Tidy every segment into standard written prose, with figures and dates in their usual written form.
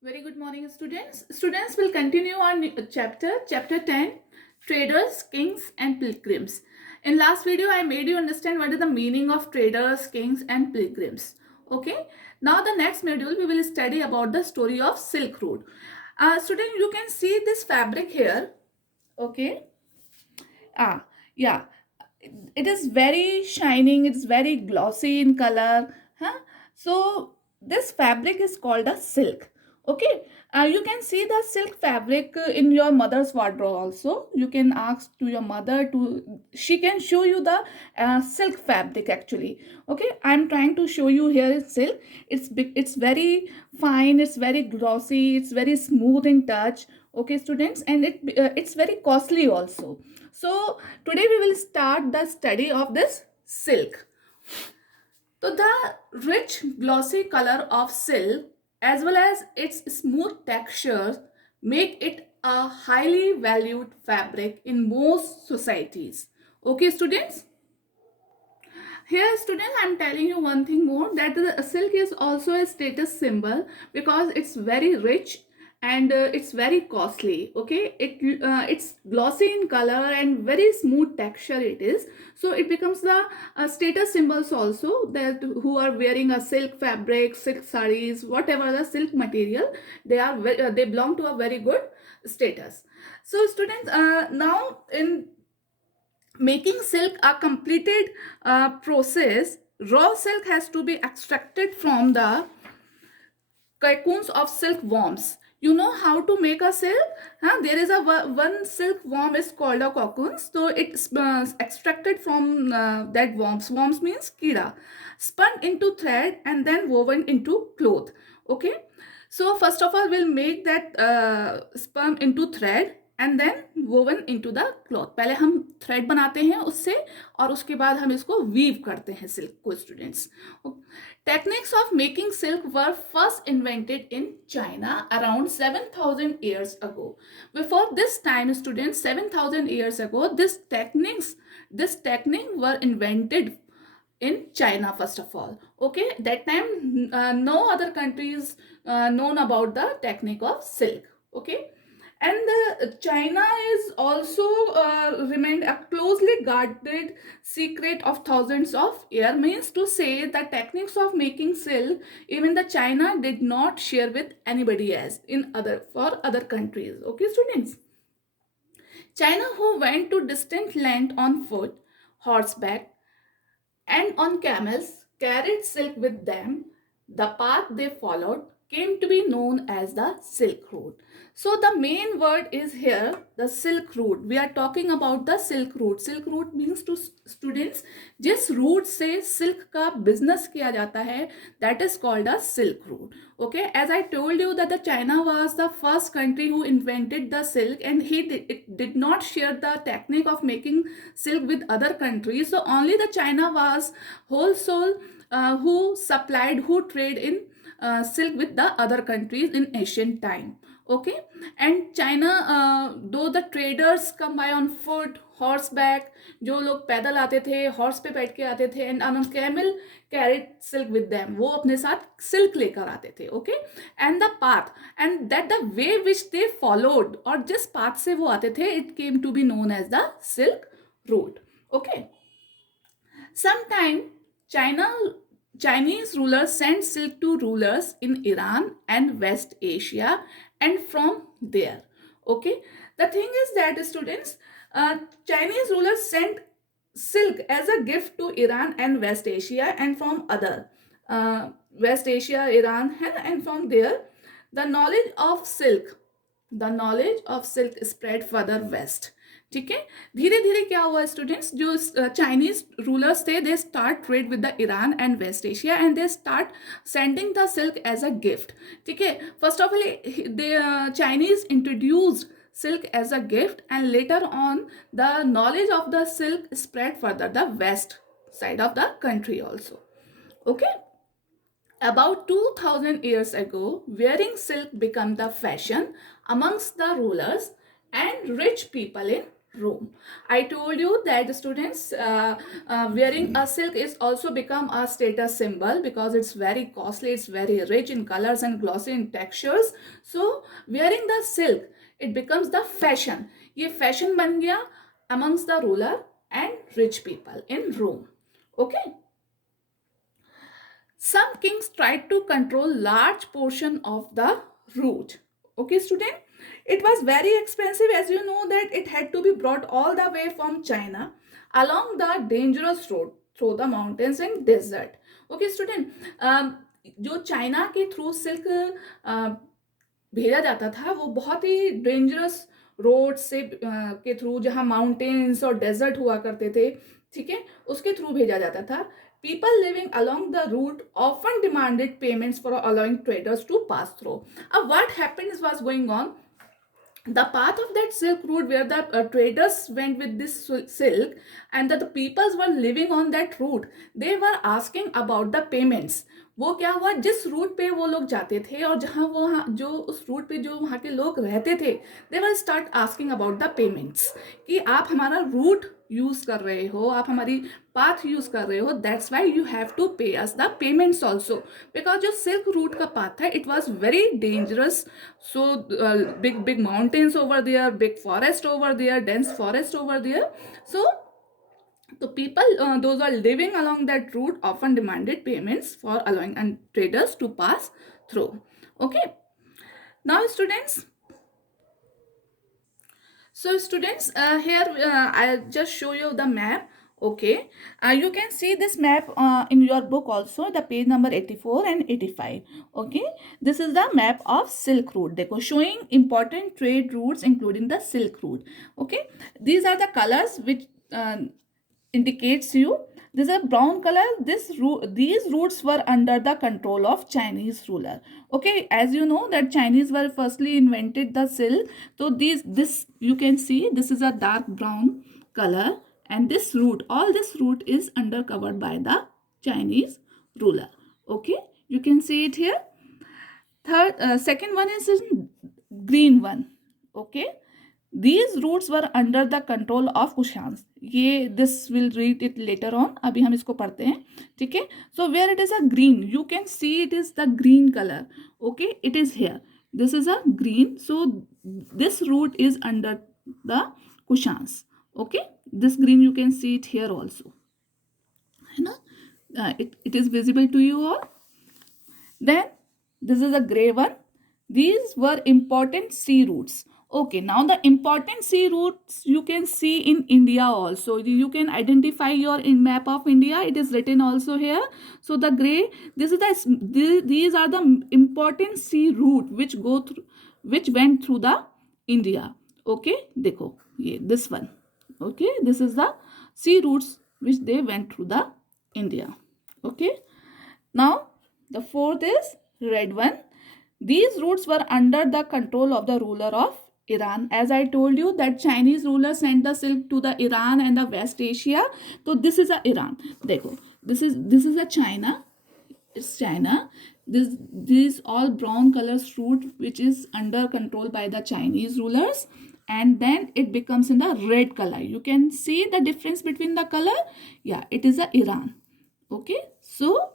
Very good morning, students. Students will continue our chapter 10, Traders, Kings and Pilgrims. In last video, I made you understand what is the meaning of traders, kings and pilgrims. Okay. Now the next module, we will study about the story of Silk Road. Student, you can see this fabric here. Okay. Ah, yeah. It is very shining. It's very glossy in color. Huh? So this fabric is called a silk. Okay. You can see the silk fabric in your mother's wardrobe also. You can ask to your mother to, she can show you the silk fabric actually. Okay. I'm trying to show you here is silk. It's big, it's very fine. It's very glossy. It's very smooth in touch. Okay, students, and it's very costly also. So today we will start the study of this silk. So the rich glossy color of silk as well as its smooth texture make it a highly valued fabric in most societies. Okay, students? Here, students, I'm telling you one thing more, that the silk is also a status symbol because it's very rich and it's very costly. Okay, it's glossy in color and very smooth texture it is. So it becomes the status symbols also, that who are wearing a silk fabric, silk sarees, whatever the silk material, they belong to a very good status. So students, now in making silk a completed process, raw silk has to be extracted from the cocoons of silkworms. You know how to make a silk? Huh? There is a one silkworm is called a cocoon. So it's extracted from that worms. Worms means kira. Spun into thread and then woven into cloth. Okay. So first of all, we'll make that sperm into thread and then woven into the cloth. पहले हम thread बनाते हैं उससे और उसके बाद हम इसको वीव करते हैं सिल्क को. Students, techniques of making silk were first invented in China around 7,000 years ago. Before this time, students, 7,000 years ago, this technique were invented in China first of all. Okay, that time no other countries known about the technique of silk. Okay, and China is also remained a closely guarded secret of thousands of years. Means to say the techniques of making silk even the China did not share with anybody else in other countries. Okay, students. China, who went to distant land on foot, horseback, and on camels, carried silk with them. The path they followed came to be known as the Silk Road. So the main word is here the Silk Road. We are talking about the Silk Road. Silk Road means to students जिस route से silk का business किया जाता है, that is called a Silk Road. Okay, as I told you that the China was the first country who invented the silk, and it did not share the technique of making silk with other countries. So only the China was whole soul who trade in silk with the other countries in ancient time. Okay, and China, though the traders come by on foot, horseback, जो लोग पैदल आते थे, horse पे बैठ के आते थे, and on camel carried silk with them, वो अपने साथ सिल्क लेकर आते थे. Okay, and the path and that the way which they followed, और जिस पाथ से वो आते थे, it came to be known as the Silk Road. Okay, sometime China Chinese rulers sent silk to rulers in Iran and West Asia, and from there. Okay, the thing is that students, Chinese rulers sent silk as a gift to Iran and West Asia, and from other West Asia, Iran, and from there, the knowledge of silk spread further west. ठीक है, धीरे धीरे क्या हुआ students, जो Chinese rulers थे, they start trade with the Iran and West Asia, and they start sending the silk as a gift. ठीक है, first of all the Chinese introduced silk as a gift, and later on the knowledge of the silk spread further the west side of the country also. Okay, about 2000 years ago, wearing silk became the fashion amongst the rulers and rich people in Rome. I told you that students, wearing a silk is also become a status symbol because it's very costly, it's very rich in colors and glossy in textures. So wearing the silk, it becomes the fashion. ये fashion बन गया amongst the ruler and rich people in Rome. Okay. Some kings tried to control large portion of the route. Okay, student. It was very expensive, as you know that it had to be brought all the way from China along the dangerous road through the mountains and desert. Okay, student. जो China के through silk भेजा जाता था वो बहुत ही dangerous road से के through, जहाँ माउंटेन्स और डेजर्ट हुआ करते थे, ठीक है, उसके थ्रू भेजा जाता था. People living along the route often demanded payments for allowing traders to pass through. What happened was going on. The path of that silk route where the traders went with this silk, and that the peoples were living on that route, they were asking about the payments. वो क्या हुआ, जिस root पे वो लोग जाते थे और जहाँ वो जो उस रूट पे जो वहाँ के लोग रहते थे, they were start asking about the payments कि आप हमारा रूट यूज कर रहे हो, आप हमारी पाथ यूज कर रहे हो, that's why you have to pay us the payments also. Because जो सिल्क रूट का पाथ था, it was very dangerous. So big big mountains over there, big forest over there, dense forest over there. So the people, those are living along that route, often demanded payments for allowing and traders to pass through. Okay. Now students, here I'll just show you the map. Okay, you can see this map in your book also, the page number 84 and 85. Okay, this is the map of Silk Route. Dekho, showing important trade routes including the Silk Route. Okay, these are the colors which indicates you. This is a brown color. These routes were under the control of Chinese ruler. Okay, as you know that Chinese were firstly invented the silk. So this you can see, this is a dark brown color, and this route, all this route is under covered by the Chinese ruler. Okay, you can see it here. Second one is green one. Okay, these routes were under the control of Kushans. ये this will read it later on. अभी हम इसको पढ़ते हैं, ठीक है. So where it is a green, you can see it is the green color. Okay, it is here. This is a green. So this route is under the Kushans. Okay, this green you can see it here also. है ना? It is visible to you all. Then this is a gray one. These were important sea routes. Okay, now the important sea routes you can see in India also. You can identify your map of India. It is written also here. So the gray, these are the important sea route which went through the India. Okay, देखो ये this one. Okay, this is the sea routes which they went through the India. Okay, now the fourth is red one. These routes were under the control of the ruler of Iran. As I told you that Chinese ruler sent the silk to the Iran and the West Asia. So this is a Iran. देखो, this is a China. It's China. These all brown colors route which is under control by the Chinese rulers, and then it becomes in the red color. You can see the difference between the color. Yeah, it is a Iran. Okay, so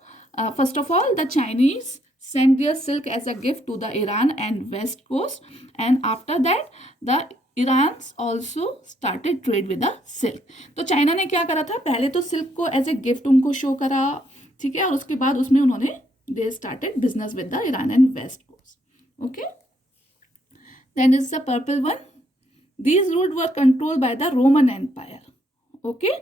first of all, the Chinese sent their silk as a gift to the Iran and West Coast, and after that the Irans also started trade with the silk. तो China ने क्या करा था, पहले तो silk को as a gift उनको show करा, ठीक है, और उसके बाद उसमें उन्होंने they started business with the Iran and West Coast. Okay, then is the purple one. These routes were controlled by the Roman Empire. Okay,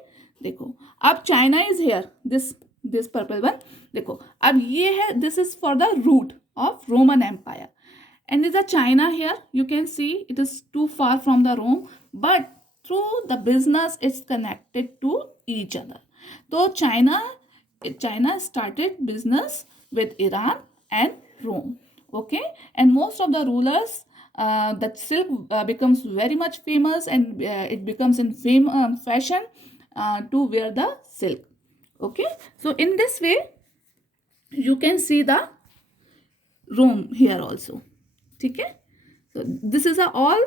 देखो अब China is here, this purple one. देखो अब ये है, this is for the route of Roman Empire, and is a China here. You can see it is too far from the Rome, but through the business it's connected to each other. So China started business with Iran and Rome. Okay, and most of the rulers, that silk becomes very much famous, and it becomes in fashion to wear the silk. Okay, so in this way you can see the Rome here also. ठीक है, so this is all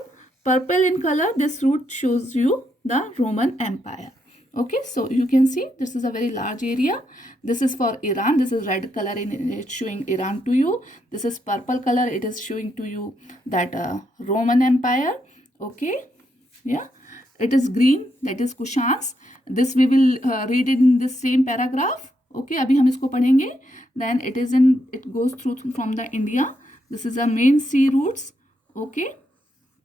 purple in color. This route shows you the Roman Empire. Okay, so you can see this is a very large area. This is for Iran. This is red color and it's showing Iran to you. This is purple color. It is showing to you that Roman Empire. Okay, yeah. It is green, that is Kushans. This we will read it in this same paragraph. Okay, अभी हम इसको पढ़ेंगे. Then it goes through from the India. This is the main sea routes. Okay,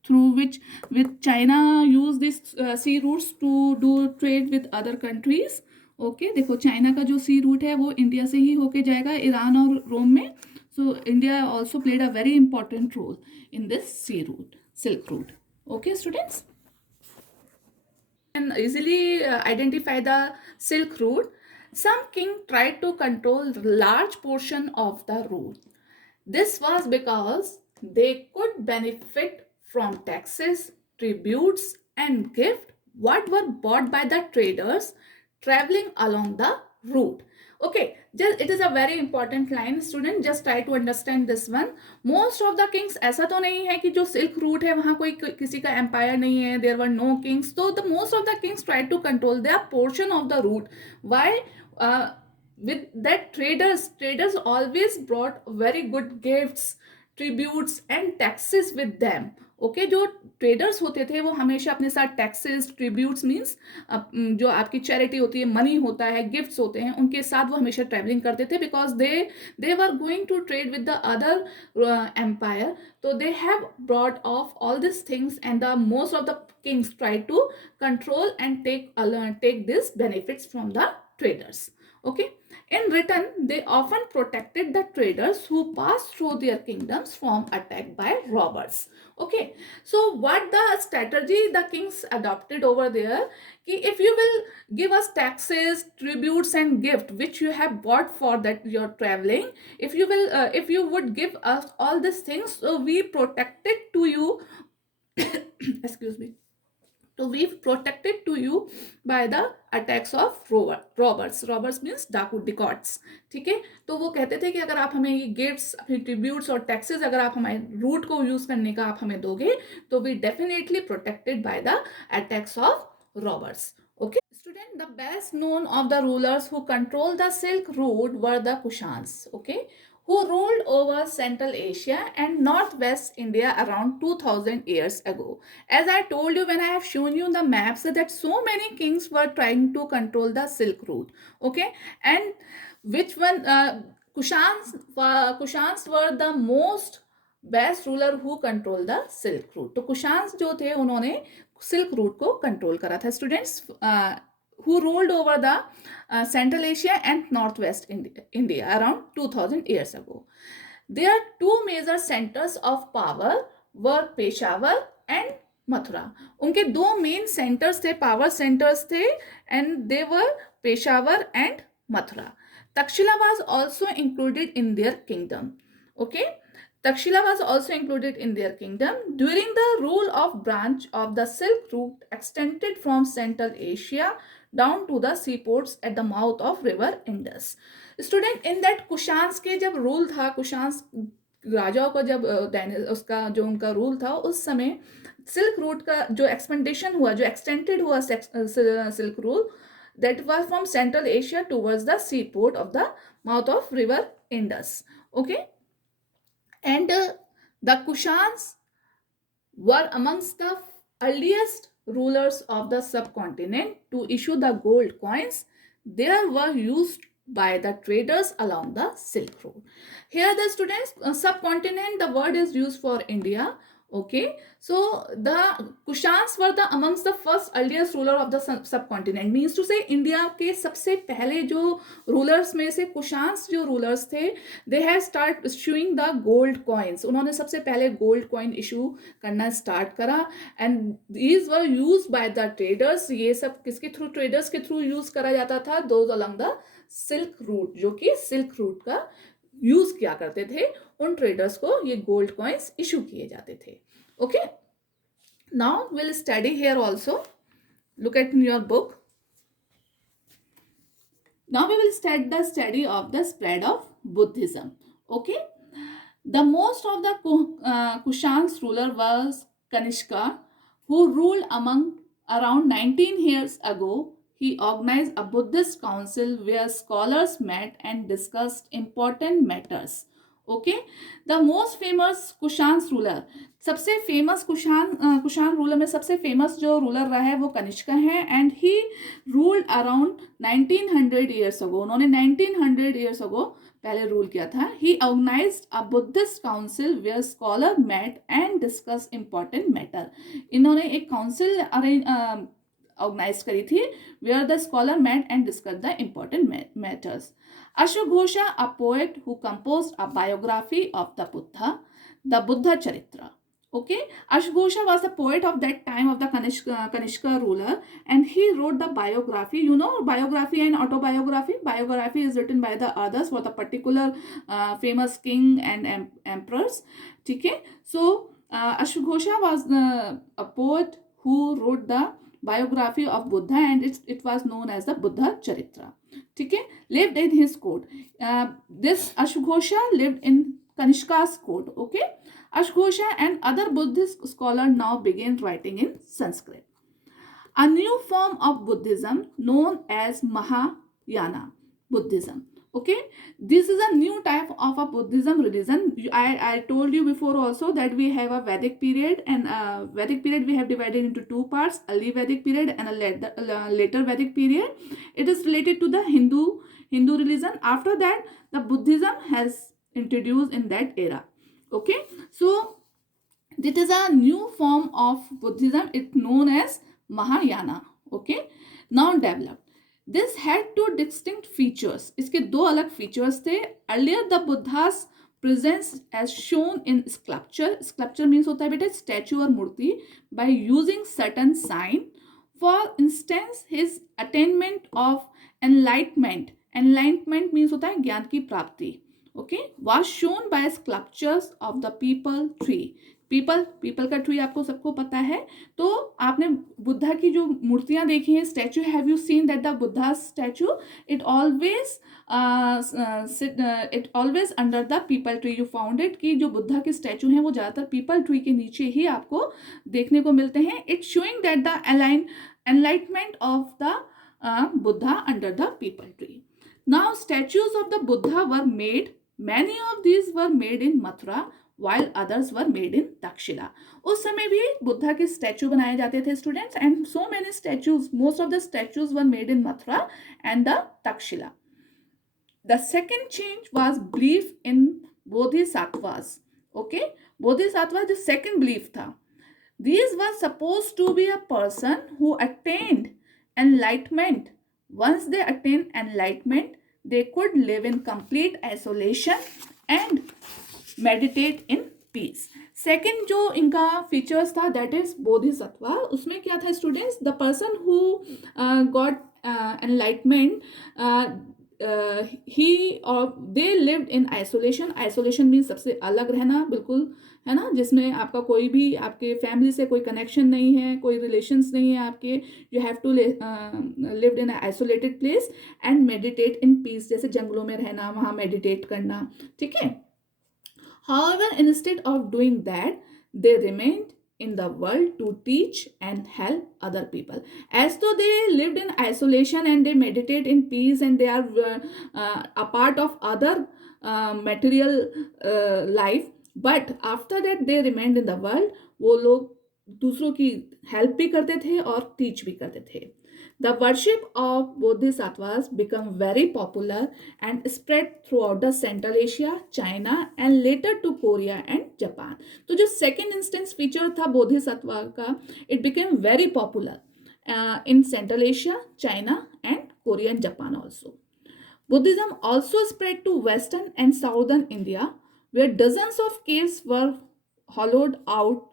through which with China use this sea routes to do trade with other countries. Okay, देखो China का जो सी root है वो India से ही होके जाएगा Iran और रोम में. So India also played a very important role in this sea route, Silk Route. Okay, students. And easily identify the Silk Route. Some king tried to control large portion of the route. This was because they could benefit from taxes, tributes, and gifts what were bought by the traders traveling along the route. Okay, just it is a very important line, student. Just try to understand this one. Most of the kings, ऐसा तो नहीं है कि जो silk root है वहाँ कोई किसी का एम्पायर नहीं है. There were no kings. So the most of the kings tried to control their portion of the route. Why? With that traders always brought very good gifts, tributes and taxes with them. Okay जो traders होते थे वो हमेशा अपने साथ taxes, tributes means जो आपकी charity होती है, मनी होता है, गिफ्ट्स होते हैं, उनके साथ वो हमेशा ट्रैवलिंग करते थे because they were going to trade with the other empire. तो they have brought of all this things and the most of the kings try to control and take this benefits from the traders. Okay, in return they often protected the traders who passed through their kingdoms from attack by robbers. Okay, so what the strategy the kings adopted over there, ki if you will give us taxes, tributes and gift which you have bought for that you're traveling, if you would give us all these things, so we protected to you excuse me, to be protected to you by the attacks of robbers means डाकू डिकॉट्स. ठीक है, तो वो कहते थे कि अगर आप हमें ये गिफ्ट्स, अपने ट्रिब्यूट्स और टैक्सेस अगर आप हमारे रूट को यूज करने का आप हमें दोगे तो we definitely protected by the attacks of robbers. Okay, student, the best known of the rulers who controlled the Silk Route were the Kushans. Okay, who ruled over Central Asia and Northwest India around 2000 years ago. As I told you when I have shown you the maps that so many kings were trying to control the Silk Route. Okay, and which one? Kushans were the most best ruler who control the Silk Route. तो कुशांस जो थे उन्होंने silk route को control करा था. Students, who ruled over the Central Asia and Northwest India around 2000 years ago. Their two major centers of power were Peshawar and Mathura. उनके दो main centres थे, पावर सेंटर्स थे, and they were Peshawar and Mathura. Takshila was also included in their kingdom. Okay, Takshila was also included in their kingdom. During the rule of branch of the Silk Route extended from Central Asia down to the seaports at the mouth of river Indus. Student, in that Kushans के जब rule था, कुशांस राजाओं का जब उसका जो उनका rule था उस समय सिल्क रूट का जो एक्सपेंडेशन हुआ, जो एक्सटेंडेड हुआ silk route, that was from Central Asia towards the seaport of the mouth of river Indus. Okay, and the Kushans were amongst the earliest rulers of the subcontinent to issue the gold coins. They were used by the traders along the Silk Road. Here the students, subcontinent, the word is used for India. Okay, so the Kushans were the amongst the first earliest ruler of the subcontinent. Means to say India के सबसे पहले जो rulers में से कुशांस जो rulers थे, they have start issuing the gold coins. उन्होंने सबसे पहले gold coin issue करना start करा, and these were used by the traders. ये सब किसके through, traders के through use करा जाता था, those along the Silk Route, जो कि Silk Route का यूज किया करते थे. उन ट्रेडर्स को ये गोल्ड कॉइन्स इशू किए जाते थे. Okay, now will study here also. Look at in your book. Now we will start the study of the spread of Buddhism. Okay, the most of the Kushans ruler was Kanishka, who ruled among Around 19 years ago, he organized a Buddhist council where scholars met and discussed important matters. Okay, the most famous Kushan ruler, सबसे famous Kushan ruler में सबसे famous जो ruler रहा है वो कनिष्का है, and he ruled around 1900 years ago. उन्होंने 1900 years ago पहले रूल किया था. He organised a Buddhist council where scholar met and discuss important matter. इन्होंने एक काउंसिल ऑर्गेनाइज करी थी where the scholar met and discuss the important matters. Ashwagosha, a poet who composed a biography of the Buddha Charitra. Okay, Ashwagosha was the poet of that time of the Kanishka ruler, and he wrote the biography. You know, biography and autobiography. Biography is written by the others for the particular famous king and emperors. Okay, so Ashwagosha was a poet who wrote the biography of Buddha, and it was known as the Buddha Charitra. ठीक है, lived in his court. This Ashwagosha lived in Kanishka's court. Okay, Ashwagosha and other Buddhist scholars now began writing in Sanskrit. A new form of Buddhism known as Mahayana Buddhism. Okay, this is a new type of a Buddhism religion. I told you before also that we have a Vedic period, and Vedic period we have divided into two parts: early Vedic period and a later Vedic period. It is related to the Hindu religion. After that, the Buddhism has introduced in that era. Okay, so this is a new form of Buddhism. It's known as Mahayana. Okay, now developed. This had two distinct features. इसके दो अलग features थे. Earlier the Buddha's presence as shown in sculpture. Sculpture means होता है बेटा statue और मूर्ति. By using certain sign. For instance, his attainment of enlightenment. Enlightenment means होता है ज्ञान की प्राप्ति. Okay, was shown by sculptures of the people tree. People का ट्री आपको सबको पता है. तो आपने बुद्धा की जो मूर्तियां देखी हैं, statue, have you seen that the Buddha statue, it always under the people tree. You found it कि जो बुद्धा के स्टैचू हैं वो ज़्यादातर पीपल ट्री के नीचे ही आपको देखने को मिलते हैं. It showing that the enlightenment of the Buddha under the people tree. Now statues of the Buddha were made, many of these were made in Mathura while others were made in Takshila. उस समय भी बुद्धा के स्टैचू बनाए जाते थे students, and so many statues, most of the statues were made in Mathura and the Takshila. The second change was belief in bodhisattvas. Okay, bodhisattva the second belief था. These were supposed to be a person who attained enlightenment. Once they attained enlightenment, they could live in complete isolation and meditate in piece. Second जो इनका features था that is Bodhisattva. उसमें क्या था students, the person who got enlightenment, he और they lived in isolation. Isolation means सबसे अलग रहना, बिल्कुल है ना, जिसमें आपका कोई भी आपके फैमिली से कोई कनेक्शन नहीं है, कोई रिलेशंस नहीं है आपके. You have to lived in isolated place and meditate in peace. जैसे जंगलों में रहना, वहाँ मेडिटेट करना. ठीक है. However, instead of doing that, they remained in the world to teach and help other people. As though they lived in isolation and they meditate in peace and they are a part of other material life. But after that, they remained in the world. वो लोग दूसरों की help भी करते थे और teach भी करते थे. The worship of Bodhisattvas became very popular and spread throughout the Central Asia, China and later to Korea and Japan. तो जो second instance feature था बोधिसत्वा का, it became very popular in Central Asia, China and Korea and Japan also. Buddhism also spread to Western and Southern India, where dozens of caves were hollowed out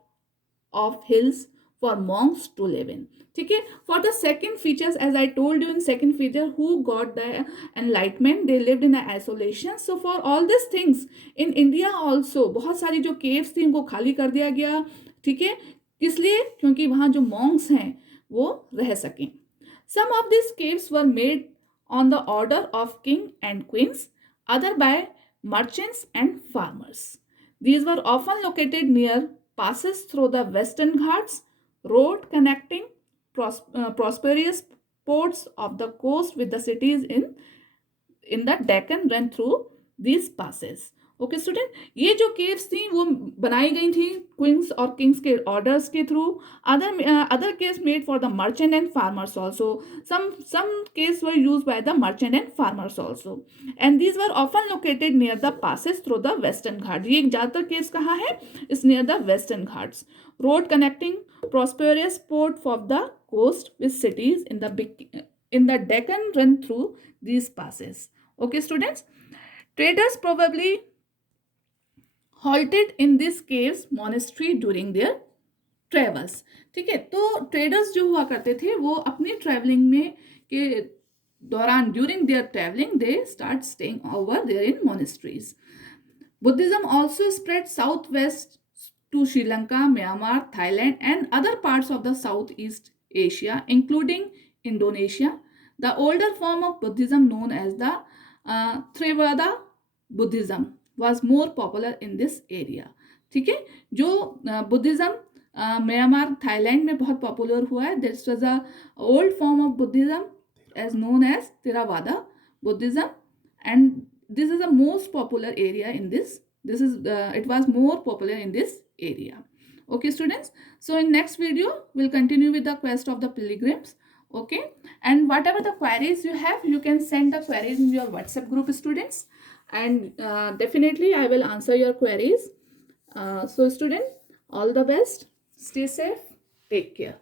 of hills for monks to live in. ठीक है. For the second features, as I told you in second feature, who got the enlightenment, they lived in isolation. So for all these things in India also, बहुत सारी जो caves थी उनको खाली कर दिया गया. ठीक है. किस लिए? क्योंकि वहाँ जो monks हैं वो रह सकें. Some of these caves were made on the order of king and queens, other by merchants and farmers. These were often located near passes through the Western Ghats, road connecting prosperous ports of the coast with the cities in the Deccan run through these passes. Okay student, ये जो caves थी वो बनाई गई थी queen's और Kings के orders के through. Other caves made for the merchant and farmers also. some caves were used by the merchant and farmers also, and these were often located near the passes through the western घाट. ये ज़्यादातर caves कहाँ है? इस near the western Ghats. Road connecting prosperous port of the coast with cities in the Deccan run through these passes. Okay students, traders probably halted in these caves monastery during their travels. ठीक है, तो traders जो हुआ करते थे वो अपनी travelling में के दौरान during their travelling they start staying over there in monasteries. Buddhism also spread southwest to Sri Lanka, Myanmar, Thailand, and other parts of the Southeast Asia, including Indonesia. The older form of Buddhism, known as the Theravada Buddhism, was more popular in this area. ठीक है, जो Buddhism Myanmar Thailand में बहुत popular हुआ है. This was a old form of Buddhism as known as Theravada Buddhism, and this is the most popular area in this. It was more popular in this area. Okay students, so in next video we'll continue with the quest of the pilgrims. Okay, and whatever the queries you have, you can send the queries in your WhatsApp group students, and definitely I will answer your queries. So student, all the best, stay safe, take care.